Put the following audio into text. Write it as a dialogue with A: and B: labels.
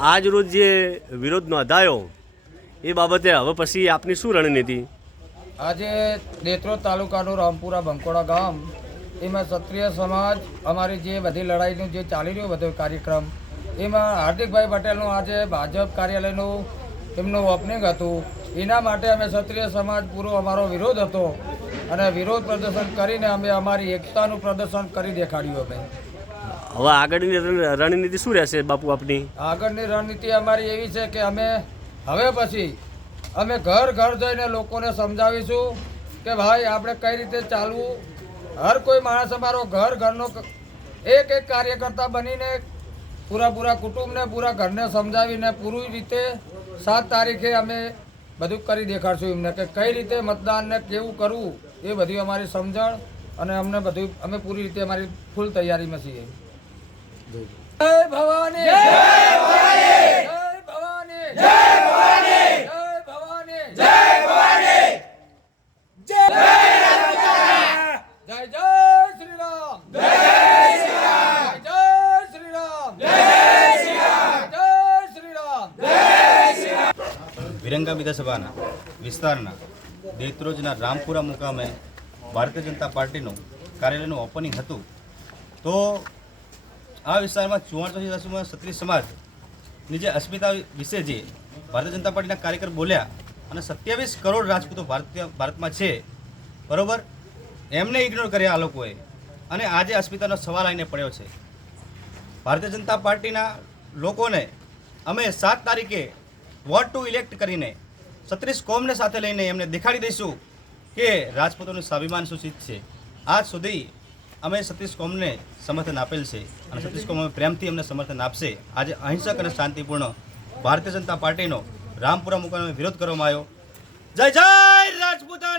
A: આજ રોજ જે વિરોધ નોંધાયો એ બાબતે હવે પછી આપની શું રણનીતિ?
B: આજે દેત્રોદ તાલુકાનું રામપુરા બંકોડા ગામ, એમાં ક્ષત્રિય સમાજ, અમારી જે બધી લડાઈનું જે ચાલી રહ્યો બધો કાર્યક્રમ, એમાં હાર્દિકભાઈ પટેલનું આજે ભાજપ કાર્યાલયનું એમનું ઓપનિંગ હતું. એના માટે અમે ક્ષત્રિય સમાજ પૂરો અમારો વિરોધ હતો અને વિરોધ પ્રદર્શન કરીને અમે અમારી એકતાનું પ્રદર્શન કરી દેખાડ્યું અમે.
A: હવે આગળની રણનીતિ શું રહેશે બાપુ આપની?
B: આગળની રણનીતિ અમારી એવી છે કે અમે હવે પછી અમે ઘર ઘર જઈને લોકોને સમજાવીશું કે ભાઈ આપણે કઈ રીતે ચાલવું? હર કોઈ માણસ અમારો ઘર ઘરનો એક એક કાર્યકર્તા બનીને પૂરા પૂરા કુટુંબને પૂરા ઘરને સમજાવીને પૂરી રીતે સાત તારીખે અમે બધું કરી દેખાડશું એમને કે કઈ રીતે મતદાનને કેવું કરવું એ બધી અમારી સમજણ અને અમને બધું અમે પૂરી રીતે અમારી ફૂલ તૈયારીમાં છીએ. જય ભવાની જય ભવાની જય ભવાની જય ભવાની જય ભવાની જય જય જય શ્રી રામ જય શ્રી રામ જય શ્રી રામ જય શ્રી રામ જય શ્રી રામ
C: વિરંગા વિધાનસભાના વિસ્તારના દેત્રોજના રામપુરા મુકામે ભારતીય જનતા પાર્ટીનું કાર્યાલયનું ઓપનિંગ હતું. તો આ વિસ્તારમાં ચુવાણસી દસમાં ક્ષત્રિય સમાજની જે અસ્મિતા વિશે જે ભારતીય જનતા પાર્ટીના કાર્યકર બોલ્યા અને સત્યાવીસ કરોડ રાજપૂતો ભારતીય ભારતમાં છે, બરોબર? એમને ઇગ્નોર કર્યા આ લોકોએ. અને આજે અસ્મિતાનો સવાલ આવીને પડ્યો છે. ભારતીય જનતા પાર્ટીના લોકોને અમે સાત તારીખે વોટ ટુ ઇલેક્ટ કરીને છત્રીસ કોમને સાથે લઈને એમને દેખાડી દઈશું કે રાજપૂતોનું સ્વાભિમાન ચીજ છે. આજ સુધી અમે સતીશ કોમને સમર્થન આપેલ છે અને સતીશ કોમ પ્રેમથી અમને સમર્થન આપશે. આજે અહિંસક અને શાંતિપૂર્ણ ભારતીય જનતા પાર્ટીનો રામપુરા મુકામે વિરોધ કરવામાં આવ્યો. જય જય રાજપૂતાના